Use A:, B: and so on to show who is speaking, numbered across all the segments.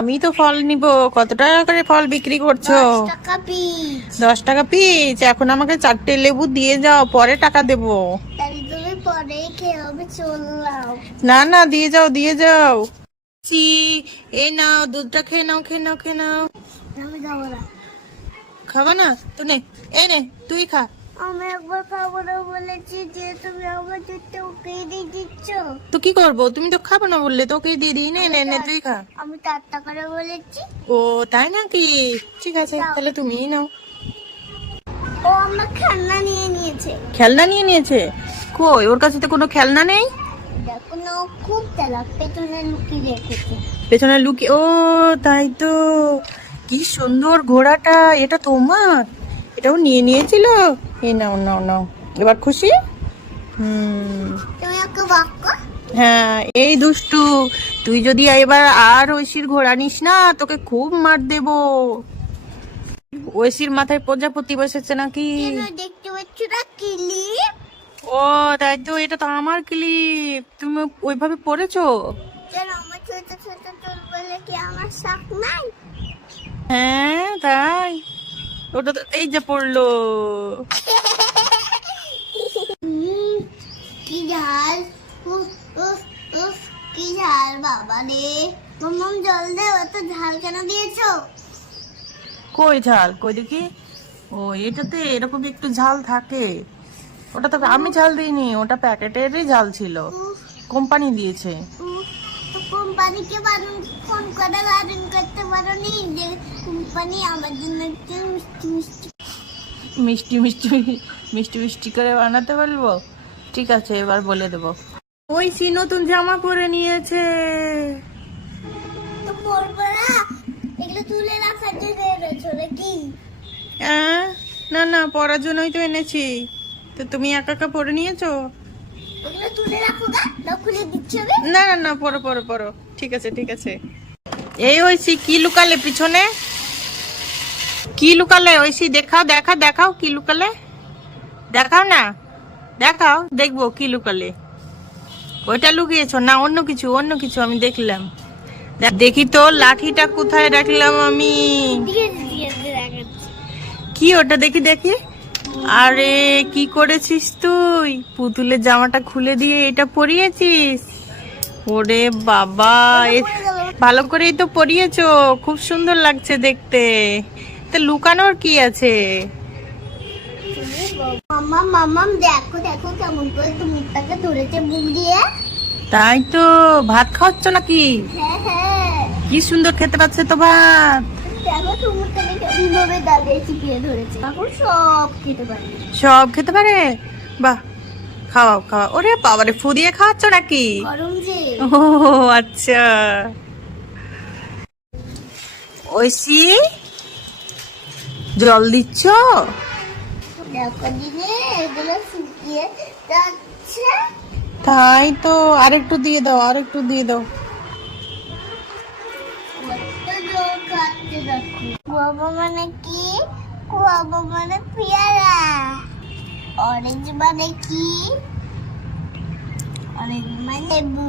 A: আমি তো ফল নিব। কত টাকা করে ফল বিক্রি করছ?
B: দশ টাকা পিস।
A: এখন আমাকে চারটে লেবু দিয়ে যাও পরে টাকা দেবো। না না দিয়ে যাও দিয়ে যাও। চি এ নাও দুধটা খেয়ে নাও খেয়ে নাও খেয়ে নাও।
B: খাব না।
A: খাবা না? তো নে এ নে তুই খা।
B: আমি একবার খাব না বলেছি যে তুমি আমার দুধটা ওকে দিয়ে দিচ্ছ।
A: তো কি করব? তুমি তো খাব না বললে তোকে দিয়ে দিই। নে নে নে তুই খা।
B: আমি টাকা করে বলেছি।
A: ও তাই নাকি? ঠিক আছে তাহলে তুমিই নাও।
B: ও আমার খেলনা নিয়ে নিয়েছে।
A: খেলনা নিয়ে নিয়েছে? কই ওর কাছে তো কোনো খেলনা নেই?
B: দেখো না খুব চালাক পেছনে লুকিয়ে রেখেছে
A: পেছনে লুকিয়ে ও তাই তো। কি সুন্দর ঘোড়াটা এটা তোমার? এটাও নিয়ে নিয়েছিল। এই নাও নাও নাও। এবার খুশি? হুম। হ্যাঁ এই দুষ্টু তুই যদি এবার আর ঐশীর ঘোড়া নিস না তোকে খুব মার দেব। ঐশীর মাথায় প্রজাপতি বসেছে নাকি?
B: দেখতে পাচ্ছ না ক্লিপ
A: ও তাই তো এটা তো আমার ক্লিপ তুমি ওইভাবে পড়েছো?
B: আমার ছোট ছোট চুল বলে কি আমার শখ নাই?
A: হ্যাঁ তাই। ওটা তো এই যে পড়ল।
B: কি ঝাল? কি ঝাল বাবা রে। মম জল দে অত ঝাল কেন দিয়েছ?
A: কই ঝাল? কই দেখি? ও এটাতে এরকম একটু ঝাল থাকে। ওটা তো আমি ঝাল দিইনি ওটা প্যাকেটেরই ঝাল ছিল। কোম্পানি দিয়েছে।
B: তো কোম্পানিকে বারণ ফোন করে বারণ করতে যে কোম্পানি আমার জন্য একটু মিষ্টি মিষ্টি
A: মিষ্টি মিষ্টি মিষ্টি মিষ্টি করে বানাতে বলব ঠিক আছে এবার বলে দেবো। ওই সি নতুন জামা পরে নিয়েছে।
B: তো পরবো না? এগুলো তুলে রাখার জন্য এনেছো নাকি?
A: না না পরার জন্যই তো এনেছি। তো তুমি একা একা পরে নিয়েছো?
B: এগুলো তুলে রাখো গা। না খুলে দিচ্ছি
A: না না না পরো পরো পরো। ঠিক আছে ঠিক আছে। এই ঐশী কি লুকালে পিছনে? কি লুকালে? ঐশী দেখাও দেখা দেখাও, কি লুকালে? দেখাও না? দেখাও, দেখব কি লুকালে। ওইটা লুকিয়েছো? না, অন্য কিছু অন্য কিছু আমি দেখলাম। দেখি তো, লাঠিটা কোথায় রাখলাম আমি? কি ওটা দেখি দেখি। আরে, কি করেছিস তুই? পুতুলের জামাটা খুলে দিয়ে এটা পরিয়েছিস? ওরে বাবা ভালো করেই তো পরিয়েছো। খুব সুন্দর লাগছে দেখতে। তো লুকানোর কি আছে?
B: মামা মামাম দেখো দেখো কেমন করে তুমি তাকে ধরেছে বুক দিয়ে।
A: তাই তো ভাত খাওয়াচ্ছ নাকি?
B: হ্যাঁ হ্যাঁ।
A: কি সুন্দর খেতে পাচ্ছে তো ভাত।
B: সব খেতে পারি।
A: বাহ খাওয়াও খাওয়া ওরে বাবারে ফু দিয়ে খাওয়াচ্ছ নাকি? ও আচ্ছা। ঐশী জল দিচ্ছ? তাই তো আরেকটু দিয়ে দাও আরেকটু দিয়ে দাও।
B: কত জল খাচ্ছে দেখো। বাবা মানে কি? বাবা মানে পেয়ারা। অরেঞ্জ মানে কি? অরেঞ্জ মানে লেবু।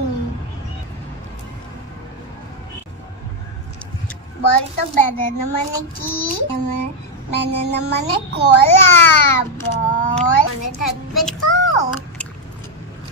B: বলতো ব্যানানা মানে কি? ব্যানানা মানে কলা বল। মনে থাকবে তো?